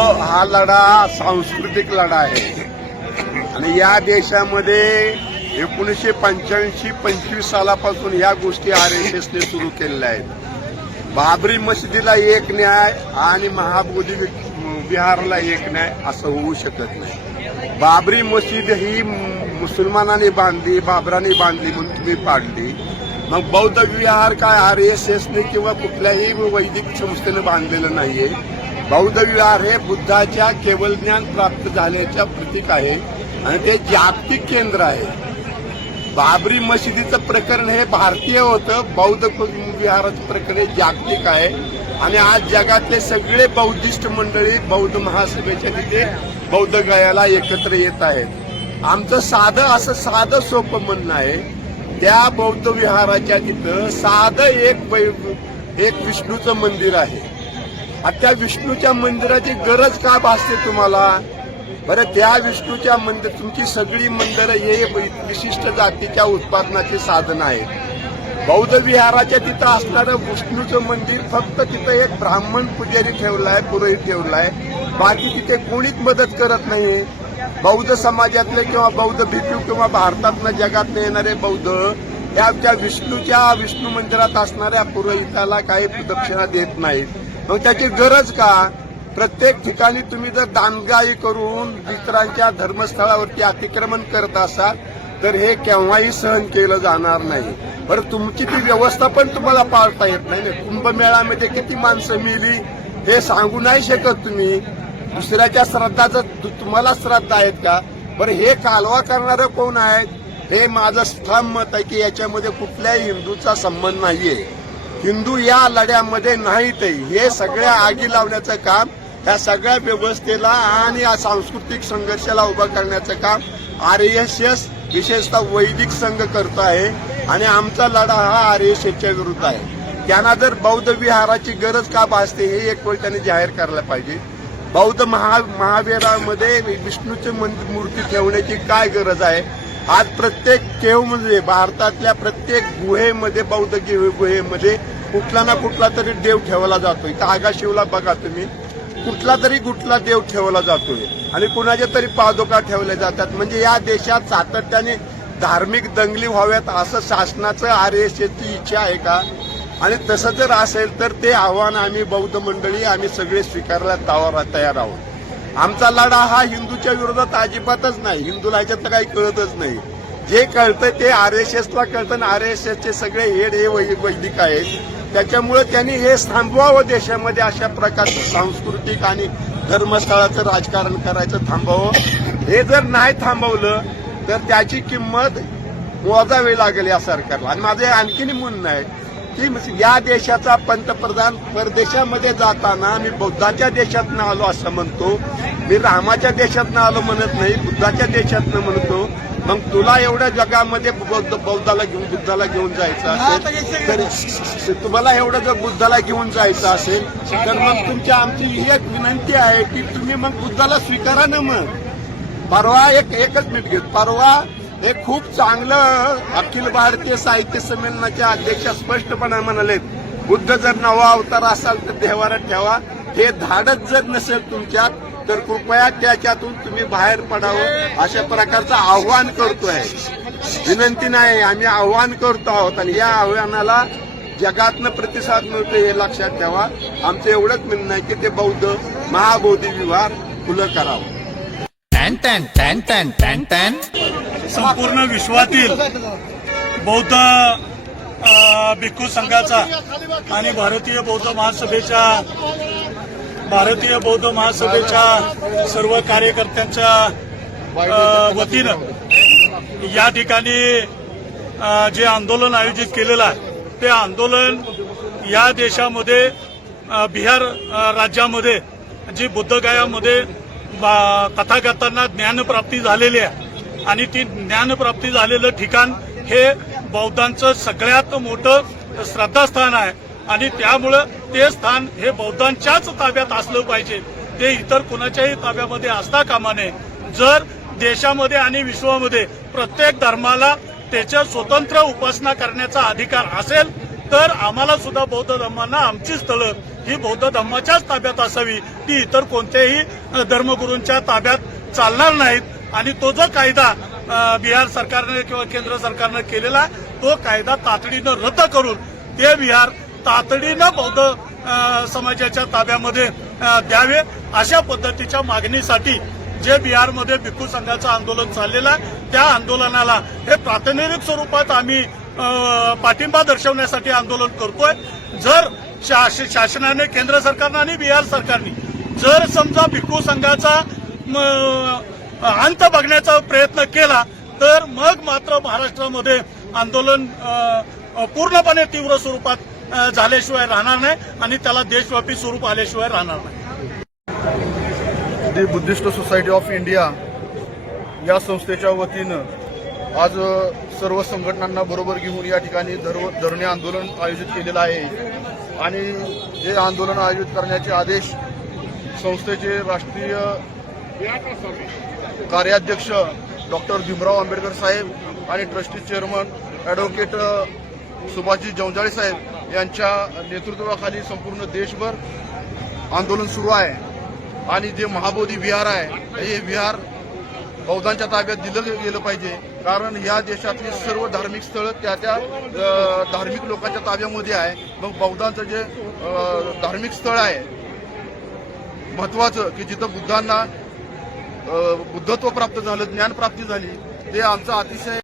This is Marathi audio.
हा लढा सांस्कृतिक लढा आहे. आणि या देशामध्ये एकोणीसशे पंच्याऐंशी पंचवीस सालापासून या गोष्टी आर एस एसने सुरू केलेल्या आहेत. बाबरी मशिदीला एक न्याय आणि महाबोधी विहारला एक न्याय असं होऊ शकत नाही. बाबरी मशीद ही मुसलमानांनी बांधली बाबराने बांधली म्हणून तुम्ही पाडली. मग बौद्ध विहार काय आर एस एसने किंवा कुठल्याही वैदिक संस्थेनं बांधलेलं नाहीये. बौद्ध विहार हे बुद्धाच्या केवल ज्ञान प्राप्त झाल्याच्या प्रतीक आहे आणि ते जागतिक केंद्र आहे. बाबरी मशिदीचं प्रकरण हे भारतीय होतं. बौद्ध विहाराचं प्रकरण हे जागतिक आहे. आणि आज जगातले सगळे बौद्धिस्ट मंडळी बौद्ध महासभेच्या तिथे बौद्ध गयाला एकत्र येत आहेत. आमचं साधं असं साधं सोपं म्हणणं आहे त्या बौद्ध विहाराच्या तिथं साधं एक एक विष्णूचं मंदिर आहे. आता त्या विष्णूच्या मंदिराची गरज का भासते तुम्हाला? बरं त्या विष्णूच्या मंदिर तुमची सगळी मंदिरं हे विशिष्ट जातीच्या उत्पादनाचे साधन आहेत. बौद्ध विहाराच्या तिथं असणारं विष्णूचं मंदिर फक्त तिथं एक ब्राह्मण पुजारी ठेवलाय पुरोहित ठेवलाय. बाकी तिथे कोणीच मदत करत नाही बौद्ध समाजातले किंवा बौद्ध भिक्खू किंवा भारतातनं जगातनं येणारे बौद्ध त्या विष्णूच्या विष्णू मंदिरात असणाऱ्या पुरोहिताला काही प्रदक्षिणा देत नाहीत. मग त्याची गरज का? प्रत्येक ठिकाणी तुम्ही जर दानगाई करून इतरांच्या धर्मस्थळावरती अतिक्रमण करत असाल तर हे केव्हाही सहन केलं जाणार नाही. बरं तुमची ती व्यवस्था पण तुम्हाला पाळता येत नाही. म्हणजे ना कुंभमेळ्यामध्ये किती माणसं मिली हे सांगू नाही शकत तुम्ही. दुसऱ्याच्या श्रद्धाचं तुम्हाला श्रद्धा आहेत का? बरं हे कालवा करणारं कोण आहेत? हे माझं ठाम मत आहे की याच्यामध्ये कुठल्याही हिंदूचा संबंध नाहीये. हिंदू या लढ्यामध्ये नाहीत हे सगळ्या आगी लावण्याचं काम ह्या सगळ्या व्यवस्थेला आणि या सांस्कृतिक संघर्षाला उभं करण्याचं काम आर एस एस विशेषतः वैदिक संघ करतो आहे आणि आमचा लढा हा आर एस एसच्या विरुद्ध आहे. त्यांना जर बौद्ध विहाराची गरज का भासते हे एक वेळ त्यांनी जाहीर करायला पाहिजे. बौद्ध महा महावीरामध्ये विष्णूची मंदिर मूर्ती ठेवण्याची काय गरज आहे? आज प्रत्येक केव म्हणजे भारतातल्या प्रत्येक गुहेमध्ये बौद्ध गुहेमध्ये कुठला ना कुठला तरी देव ठेवला जातोय. इथं आगाशिवला बघा तुम्ही. कुठला तरी कुठला देव ठेवला जातोय. आणि कुणाच्या तरी पादुका ठेवल्या जातात. म्हणजे या देशात सातत्याने धार्मिक दंगली व्हाव्यात असं शासनाचं आर एस एसची इच्छा आहे का? आणि तसं जर असेल तर ते आव्हान आम्ही बौद्ध मंडळी आम्ही सगळे स्वीकारायला तयार आहोत. आमचा लढा हा हिंदूच्या विरोधात अजिबातच नाही. हिंदूला ह्याच्यातलं काही कळतच नाही. जे कळतं ते आर एस एसला कळतं आणि आर एस एसचे सगळे हेड हे वै- वैदिक आहेत. त्याच्यामुळे त्यांनी हे थांबवावं देशामध्ये अशा प्रकारचं सांस्कृतिक आणि धर्मस्थळाचं राजकारण करायचं थांबवावं. हे जर नाही थांबवलं तर त्याची किंमत मोजावी लागेल या सरकारला. आणि माझं आणखीन म्हणणं आहे की या देशाचा पंतप्रधान परदेशामध्ये जाताना मी बुद्धाच्या देशातनं आलो असं म्हणतो. मी रामाच्या देशातनं आलो म्हणत नाही बुद्धाच्या देशातनं म्हणतो. मग तुला एवढ्या जगामध्ये बौद्ध बौद्धाला घेऊन बुद्धाला घेऊन जायचं असेल तर तुम्हाला एवढं जर बुद्धाला घेऊन जायचं असेल तर मग तुमची आमची ही एक विनंती आहे की तुम्ही मग बुद्धाला स्वीकारा ना मग. परवा एक एकच मिनिट घेत परवा हे खूप चांगलं अखिल भारतीय साहित्य संमेलनाचे अध्यक्ष स्पष्टपणे म्हणाले बुद्ध जर नवा अवतार असाल तर देवाला ठेवा. हे धाडच जर नसेल तुमच्यात तर कृपया त्याच्यातून तुम्ही बाहेर पडावं अशा प्रकारचं आव्हान करतोय. विनंती नाही आम्ही आव्हान करतो आहोत आणि या आव्हानाला जगातनं प्रतिसाद मिळतो हे लक्षात ठेवा. आमचं एवढंच म्हणणं आहे की ते बौद्ध महाबौद्धी विवाह खुलं करावं. टॅन टॅन टॅन टॅन टॅन टॅन. संपूर्ण विश्वातील बौद्ध भिक्खू संघाचा आणि भारतीय बौद्ध महासभेच्या भारतीय बौद्ध महासभेच्या सर्व कार्यकर्त्यांच्या वतीनं या ठिकाणी जे आंदोलन आयोजित केलेलं आहे ते आंदोलन या देशामध्ये बिहार राज्यामध्ये जी बुद्धगयामध्ये तथागतांना ज्ञानप्राप्ती झालेली आहे. आणि ती ज्ञानप्राप्ती झालेलं ठिकाण हे बौद्धांचं सगळ्यात मोठं श्रद्धास्थान आहे. आणि त्यामुळं ते स्थान हे बौद्धांच्याच ताब्यात असलं पाहिजे. ते इतर कुणाच्याही ताब्यामध्ये असता कामा नये. जर देशामध्ये आणि विश्वामध्ये प्रत्येक धर्माला त्याच्या स्वतंत्र उपासना करण्याचा अधिकार असेल तर आम्हाला सुद्धा बौद्ध धर्मांना आमची स्थळं ही बौद्ध धर्माच्याच ताब्यात असावी ती इतर कोणत्याही धर्मगुरूंच्या ताब्यात चालणार नाहीत. आणि तो जो कायदा बिहार सरकारने किंवा केंद्र सरकारनं केलेला तो कायदा तातडीनं रद्द करून ते बिहार तातडीनं बौद्ध समाजाच्या ताब्यामध्ये द्यावे अशा पद्धतीच्या मागणीसाठी जे बिहारमध्ये भिक्खू संघाचं आंदोलन चाललेलं आहे त्या आंदोलनाला हे प्रातिनिधिक स्वरूपात आम्ही पाठिंबा दर्शवण्यासाठी आंदोलन करतोय. जर शासनाने केंद्र सरकारनं आणि बिहार सरकारने जर समजा भिक्खू संघाचा अंत बघण्याचा प्रयत्न केला तर मग मात्र महाराष्ट्रामध्ये आंदोलन पूर्णपणे तीव्र स्वरूपात झाल्याशिवाय राहणार नाही आणि त्याला देशव्यापी स्वरूप आल्याशिवाय राहणार नाही. बुद्धिस्ट सोसायटी ऑफ इंडिया या संस्थेच्या वतीनं आज सर्व संघटनांना बरोबर घेऊन या ठिकाणी धर धरणे आंदोलन आयोजित केलेलं आहे. आणि हे आंदोलन आयोजित करण्याचे आदेश संस्थेचे राष्ट्रीय कार्याध्यक्ष डॉक्टर भीमराव आंबेडकर साहेब आणि ट्रस्टी चेअरमन ॲडव्होकेट अ, सुभाषजी जवजाळे साहेब यांच्या नेतृत्वाखाली संपूर्ण देशभर आंदोलन सुरू आहे. आणि जे महाबोधी विहार आहे हे विहार बौद्धांच्या ताब्यात दिलं गेलं पाहिजे. कारण या देशातली सर्व धार्मिक स्थळं त्या त्या धार्मिक लोकांच्या ताब्यामध्ये आहे. मग बौद्धांचं जे धार्मिक स्थळ आहे महत्वाचं की जिथं बुद्धांना बुद्धत्व प्राप्त झालं ज्ञान प्राप्ती झाली ते आमचं अतिशय